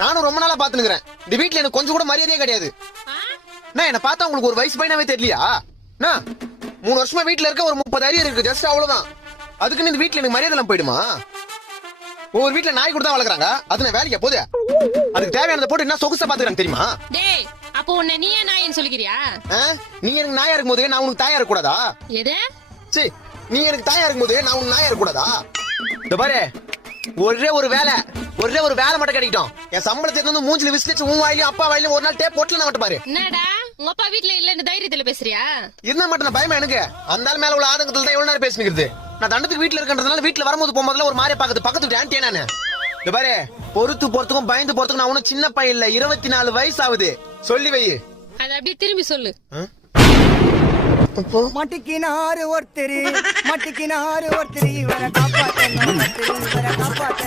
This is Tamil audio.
நானும் ரொம்ப நாளா பாத்துனுக்குறேன். இந்த வீட்டுல எனக்கு கொஞ்சம் கூட மரியாதையே கிடையாது. நான் என்ன பார்த்தா உங்களுக்கு ஒரு வயசு பையனாவே தெரியலையா? 3 வருஷமா வீட்டுல இருக்க, ஒரு 30 அரியர் இருக்கு, ஜஸ்ட் அவ்வளவுதான். அதுக்குன்னு இந்த வீட்டுல எனக்கு மரியாதை எல்லாம் போயிடுமா? ஒவ்வொரு வீட்டுல நாய் கொடுத்தா வளர்க்குறாங்க, அது நான் வேலைக்கு போகுது. அதுக்கு தேவையானதை போட்டு என்ன சொகுசா பாத்துக்கிறாங்க தெரியுமா? டேய், அப்போ உன்னை நீயே நாயின்னு சொல்லிக்கிறியா? நீ எனக்கு நாயா இருக்கும் போது நான் உனக்கு தாயா இருக்க கூடாதா? எது? சரி, நீ எனக்கு தாயா இருக்கும் போது நான் உனக்கு நாயா இருக்க கூடாதா? இந்த பாரு, ஒரே ஒரு வேலை மட்டும் கிடைக்கட்டும். என் சம்பளத்துக்கு வந்து மூஞ்சில விசிலிச்சு உன் வாயிலையும் அப்பா வாயிலையும் ஒரு நாள் டேப் போட்டுல நான் பாரு. என்னடா உங்க அப்பா வீட்டுல இல்லன்னு தைரியத்துல பேசுறியா? இருந்தா மட்டும் பயமா எனக்கு. அந்த ஆள் மேல உள்ள ஆதங்கத்துல தான் எவ்வளவு நேரம் பேசிக்கிறது. நான் தண்டத்துக்கு வீட்டுல இருக்கன்றதுனால வீட்டுல வரும்போது போகும்போதுல ஒரு மாதிரி பாக்குது, பக்கத்து ஆன்டியா நானு. இந்த பாரு, பொறுத்து போறதுக்கும் பயந்து போறதுக்கும் நான் ஒன்னும் சின்ன பையன் இல்ல, 24 வயசு ஆகுது. சொல்லி வை. அத அப்படியே திரும்பி சொல்லு. மட்டிக்கினாரு ஒருத்தர் இவரை காப்பாத்த